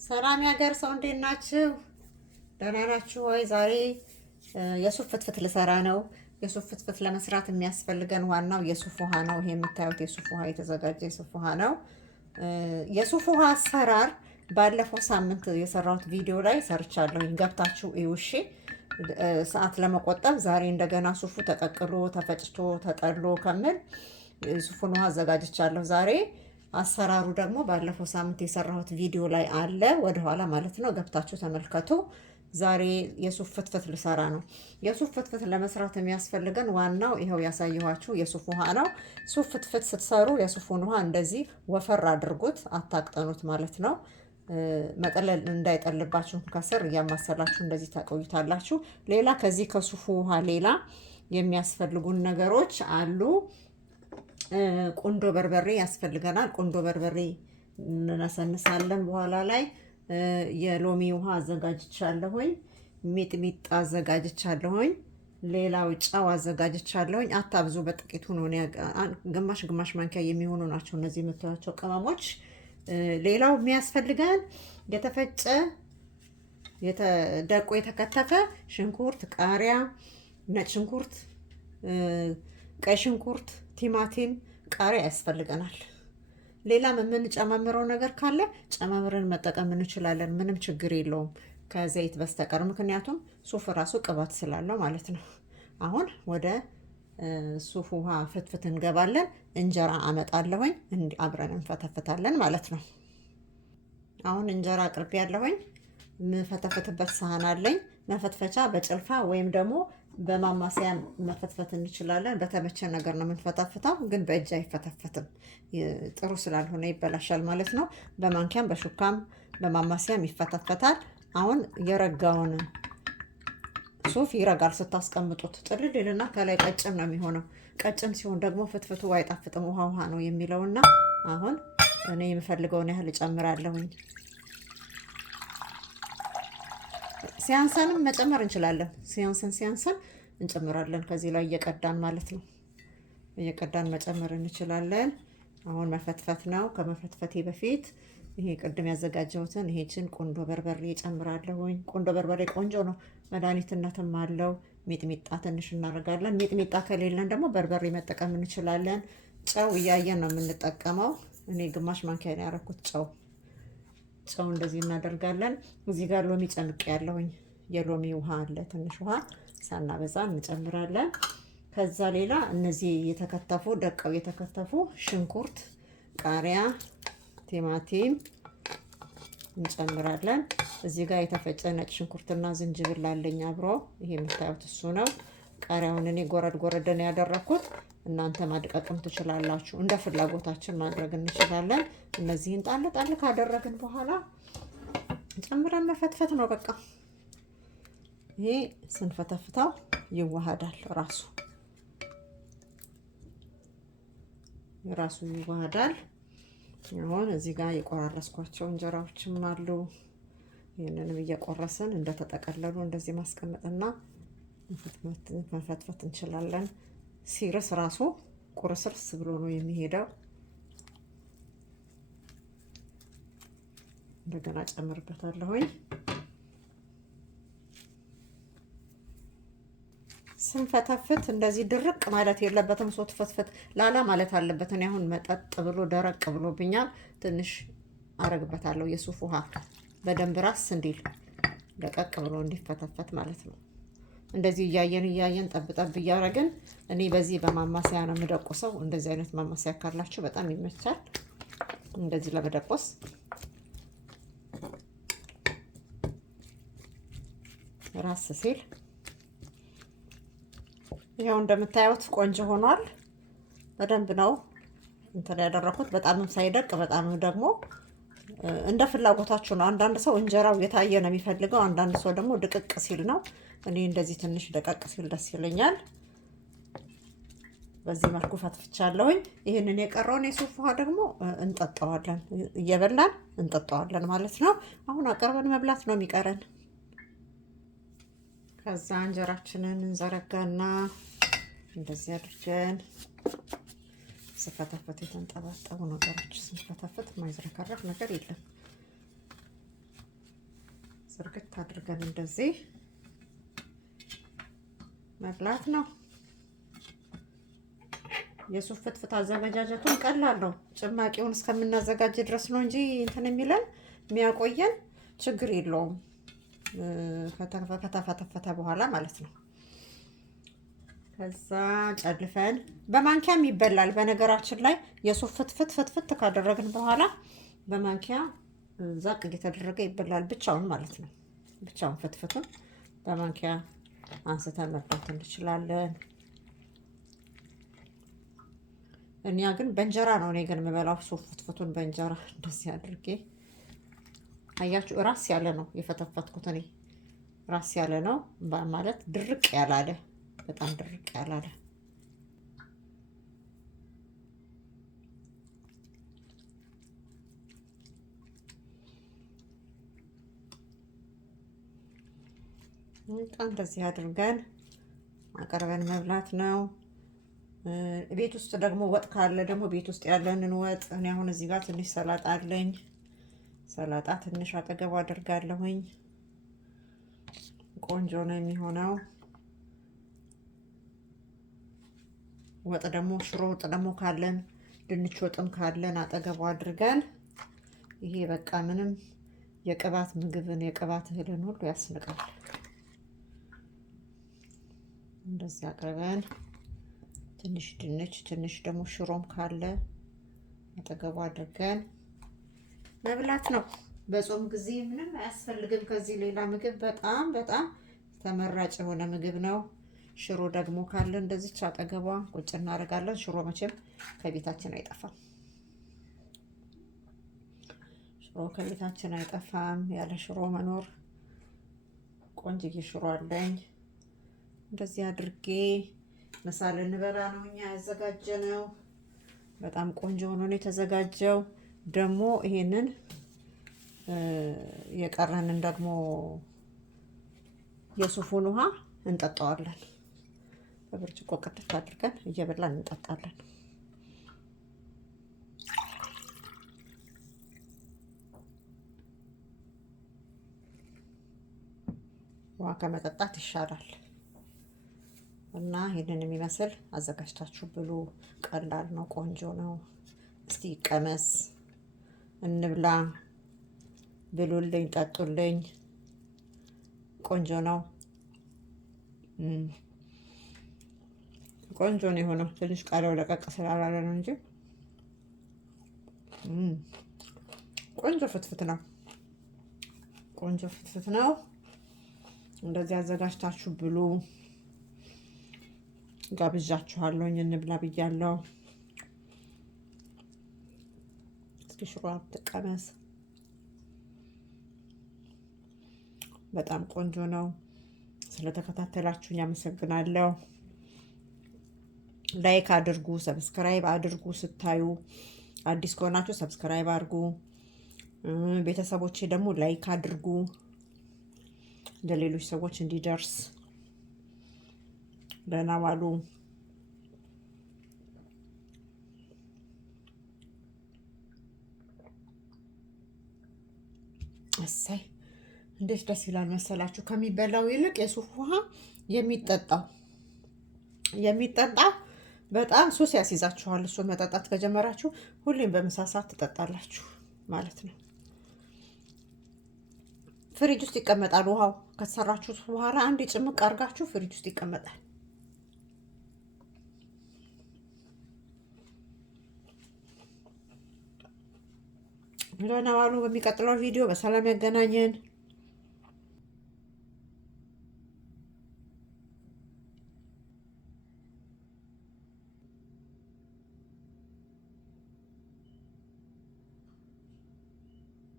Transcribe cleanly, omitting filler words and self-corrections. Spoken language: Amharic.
ሰላም ያገር ሰው እንዴት ናችሁ? ደህና ናችሁ ወይ? ዛሬ የሱፍ ፍትፍት ልሰራ ነው። የሱፍ ፍትፍት ለመስራት የሚያስፈልገን ዋናው የሱፍ ውሃ ነው። ይሄ የምታዩት የሱፍ ውሃ የተዘጋጀ የሱፍ ውሃ ነው። የሱፍ ውሃ አሰራር ባለፈው ሳምንት የሰራሁት ቪዲዮ ላይ ሰርቻለሁ። ገብታችሁ እዩ እሺ። ሰዓት ለመቆጠብ ዛሬ እንደገና ሱፉ ተቀቅሎ ተፈጭቶ ተጠሎ ከምል ሱፉን ውሃ አዘጋጅቻለሁ ዛሬ። አሰራሩ ደግሞ ባለፈው ሳምንት የሰራሁት ቪዲዮ ላይ አለ፣ ወደኋላ ማለት ነው። ገብታችሁ ተመልከቱ። ዛሬ የሱፍ ፍትፍት ልሰራ ነው። የሱፍ ፍትፍት ለመስራት የሚያስፈልገን ዋናው ይኸው ያሳየኋችሁ የሱፍ ውሃ ነው። ሱፍ ፍትፍት ስትሰሩ የሱፉን ውሃ እንደዚህ ወፈር አድርጉት፣ አታቅጠኑት ማለት ነው። መጠለል እንዳይጠልባችሁ ከስር እያማሰላችሁ እንደዚህ ታቆዩታላችሁ። ሌላ ከዚህ ከሱፉ ውሃ ሌላ የሚያስፈልጉን ነገሮች አሉ። ቁንዶ በርበሬ ያስፈልገናል። ቁንዶ በርበሬ እንነሰንሳለን። በኋላ ላይ የሎሚ ውሃ አዘጋጅቻለሁኝ። ሚጥሚጣ አዘጋጅቻለሁኝ። ሌላው ጨው አዘጋጅቻለሁኝ። አታብዙ፣ በጥቂቱ ነው። ግማሽ ግማሽ ማንኪያ የሚሆኑ ናቸው እነዚህ የምታዩቸው ቅመሞች። ሌላው የሚያስፈልገን የተፈጨ ደቆ የተከተፈ ሽንኩርት፣ ቃሪያ፣ ነጭ ሽንኩርት፣ ቀይ ሽንኩርት፣ ቲማቲም፣ ቃሪያ ያስፈልገናል። ሌላም የምንጨማምረው ነገር ካለ ጨማምረን መጠቀም እንችላለን። ምንም ችግር የለውም ከዘይት በስተቀር፣ ምክንያቱም ሱፍ ራሱ ቅባት ስላለው ማለት ነው። አሁን ወደ ሱፍ ውሃ ፍትፍት እንገባለን። እንጀራ አመጣለሁኝ፣ አብረን እንፈተፍታለን ማለት ነው። አሁን እንጀራ አቅርቤ ያለሁኝ፣ የምፈተፍትበት ሳህን አለኝ። መፈትፈቻ በጭልፋ ወይም ደግሞ በማማሰያ መፈትፈት እንችላለን። በተመቸ ነገር ነው የምንፈታፍታው፣ ግን በእጅ አይፈተፈትም፣ ጥሩ ስላልሆነ ይበላሻል ማለት ነው። በማንኪያም በሹካም በማማሰያም ይፈታፈታል። አሁን የረጋውን ሱፍ ይረጋል ስታስቀምጡት፣ ጥልል ይልና ከላይ ቀጭን ነው የሚሆነው። ቀጭን ሲሆን ደግሞ ፍትፍቱ አይጣፍጥም፣ ውሃ ውሃ ነው የሚለውና አሁን እኔ የምፈልገውን ያህል እጨምራለሁኝ። ሲያንሰንም መጨመር እንችላለን። ሲያንሰን እንጨምራለን። ከዚህ ላይ እየቀዳን ማለት ነው፣ እየቀዳን መጨመር እንችላለን። አሁን መፈትፈት ነው። ከመፈትፈቴ በፊት ይሄ ቅድም ያዘጋጀሁትን ይሄችን ቁንዶ በርበሬ እጨምራለሁኝ። ቁንዶ በርበሬ ቆንጆ ነው፣ መድኃኒትነትም አለው። ሚጥሚጣ ትንሽ እናደርጋለን። ሚጥሚጣ ከሌለን ደግሞ በርበሬ መጠቀም እንችላለን። ጨው እያየን ነው የምንጠቀመው። እኔ ግማሽ ማንኪያ ነው ያደረኩት ጨው እንደዚህ እናደርጋለን። እዚህ ጋር ሎሚ ጨምቄ ያለሁኝ፣ የሎሚ ውሃ አለ፣ ትንሽ ውሃ ሳናበዛ እንጨምራለን። ከዛ ሌላ እነዚህ የተከተፉ ደቀው የተከተፉ ሽንኩርት፣ ቃሪያ፣ ቲማቲም እንጨምራለን። እዚህ ጋር የተፈጨ ነጭ ሽንኩርትና ዝንጅብል አለኝ አብሮ፣ ይሄ የምታዩት እሱ ነው። ቃሪያውን እኔ ጎረድ ነው ያደረኩት። እናንተ ማድቀቅም ትችላላችሁ፣ እንደ ፍላጎታችን ማድረግ እንችላለን። እነዚህን ጣል ካደረግን በኋላ ጨምረን መፈትፈት ነው በቃ። ይሄ ስንፈተፍተው ይዋሃዳል፣ ራሱ ይዋሃዳል። አሁን እዚህ ጋር የቆራረስኳቸው እንጀራዎችም አሉ። ይህንንም እየቆረስን እንደተጠቀለሉ እንደዚህ ማስቀመጥና መፈትፈት እንችላለን። ሲርስ ራሱ ቁርስርስ ብሎ ነው የሚሄደው። እንደገና ጨምርበታለሁኝ። ስንፈተፍት እንደዚህ ድርቅ ማለት የለበትም። ሶት ፍትፍት ላላ ማለት አለበት። እኔ አሁን መጠጥ ብሎ ደረቅ ብሎብኛል። ትንሽ አረግበታለሁ የሱፍ ውሃ በደንብ ራስ እንዲል ደቀቅ ብሎ እንዲፈተፈት ማለት ነው። እንደዚህ እያየን ጠብጠብ እያደረግን፣ እኔ በዚህ በማማሰያ ነው የምደቆሰው። እንደዚህ አይነት ማማሰያ ካላችሁ በጣም ይመቻል፣ እንደዚህ ለመደቆስ። ራስ ሲል ይኸው እንደምታዩት ቆንጆ ሆኗል። በደንብ ነው እንትን ያደረኩት፣ በጣምም ሳይደቅ በጣም ደግሞ እንደ ፍላጎታችሁ ነው። አንዳንድ ሰው እንጀራው የታየ ነው የሚፈልገው፣ አንዳንድ ሰው ደግሞ ድቅቅ ሲል ነው። እኔ እንደዚህ ትንሽ ደቀቅ ሲል ደስ ይለኛል። በዚህ መልኩ ፈትፍቻለሁኝ። ይህንን የቀረውን የሱፍ ውሃ ደግሞ እንጠጣዋለን፣ እየበላን እንጠጣዋለን ማለት ነው። አሁን አቀርበን መብላት ነው የሚቀረን። ከዛ እንጀራችንን እንዘረጋና እንደዚህ አድርገን ስፈተፍት የተንጠባጠቡ ነገሮች ስንፈተፍት ማይዝረከረክ ነገር የለም። ዝርግት አድርገን እንደዚህ መብላት ነው። የሱፍ ፍትፍት አዘገጃጀቱን ቀላል ነው። ጭማቂውን እስከምናዘጋጅ ድረስ ነው እንጂ እንትን የሚለን የሚያቆየን ችግር የለውም። ከተፈተፈተ በኋላ ማለት ነው። ከዛ ጨልፈን በማንኪያም ይበላል። በነገራችን ላይ የሱፍ ፍትፍት ካደረግን በኋላ በማንኪያ ዛቅ እየተደረገ ይበላል፣ ብቻውን ማለት ነው። ብቻውን ፍትፍቱን በማንኪያ አንስተን መብላት እንችላለን። እኛ ግን በእንጀራ ነው። እኔ ግን የምበላው ሱፍ ፍትፍቱን በእንጀራ እንደዚህ አድርጌ። አያችሁ፣ ራስ ያለ ነው የፈተፈትኩት እኔ። ራስ ያለ ነው ማለት ድርቅ ያላለ፣ በጣም ድርቅ ያላለ። እንደዚህ አድርገን አቀርበን መብላት ነው። ቤት ውስጥ ደግሞ ወጥ ካለ ደግሞ ቤት ውስጥ ያለንን ወጥ፣ እኔ አሁን እዚህ ጋር ትንሽ ሰላጣ አለኝ። ሰላጣ ትንሽ አጠገቡ አድርጋለሁኝ። ቆንጆ ነው የሚሆነው። ወጥ ደግሞ ሽሮ ወጥ ደግሞ ካለን፣ ድንች ወጥም ካለን አጠገቡ አድርገን፣ ይሄ በቃ ምንም የቅባት ምግብን የቅባት እህልን ሁሉ ያስንቃል። እንደዚህ አቅርበን ትንሽ ድንች ትንሽ ደግሞ ሽሮም ካለ አጠገቡ አድርገን መብላት ነው። በጾም ጊዜ ምንም አያስፈልግም ከዚህ ሌላ ምግብ። በጣም በጣም ተመራጭ የሆነ ምግብ ነው። ሽሮ ደግሞ ካለ እንደዚች አጠገቧ ቁጭ እናደርጋለን። ሽሮ መቼም ከቤታችን አይጠፋም። ሽሮ ከቤታችን አይጠፋም። ያለ ሽሮ መኖር። ቆንጅዬ ሽሮ አለኝ። እንደዚህ አድርጌ ምሳ ልንበላ ነው እኛ ያዘጋጀነው። በጣም ቆንጆ ሆኖ ነው የተዘጋጀው። ደግሞ ይሄንን የቀረንን ደግሞ የሱፉን ውሃ እንጠጣዋለን። በብርጭቆ ቅድት አድርገን እየበላን እንጠጣለን። ውሃ ከመጠጣት ይሻላል። እና ይሄንን የሚመስል አዘጋጅታችሁ ብሉ። ቀላል ነው፣ ቆንጆ ነው። እስቲ ቀመስ፣ እንብላ፣ ብሉልኝ፣ ጠጡልኝ። ቆንጆ ነው። ቆንጆ ነው የሆነው። ትንሽ ቃሪያው ለቀቅ ስላላለ ነው እንጂ ቆንጆ ፍትፍት ነው። ቆንጆ ፍትፍት ነው። እንደዚህ አዘጋጅታችሁ ብሉ። ጋብዣችኋለሁኝ። እንብላ ብያለሁ። እስኪ ሽሮ ትቀመስ። በጣም ቆንጆ ነው። ስለተከታተላችሁኝ አመሰግናለሁ። ላይክ አድርጉ፣ ሰብስክራይብ አድርጉ። ስታዩ አዲስ ከሆናችሁ ሰብስክራይብ አድርጉ። ቤተሰቦቼ ደግሞ ላይክ አድርጉ፣ ለሌሎች ሰዎች እንዲደርስ። ደህና ዋሉ። እሰይ እንዴት ደስ ይላል መሰላችሁ! ከሚበላው ይልቅ የሱፍ ውሃ የሚጠጣ በጣም ሱስ ያስይዛችኋል። እሱን መጠጣት ከጀመራችሁ ሁሌም በምሳ ሰዓት ትጠጣላችሁ ማለት ነው። ፍሪጅ ውስጥ ይቀመጣል። ውሃው ከተሰራችሁት በኋላ አንድ ጭምቅ አድርጋችሁ ፍሪጅ ውስጥ ይቀመጣል። ደህና ዋሉ። በሚቀጥለው ቪዲዮ በሰላም ያገናኘን።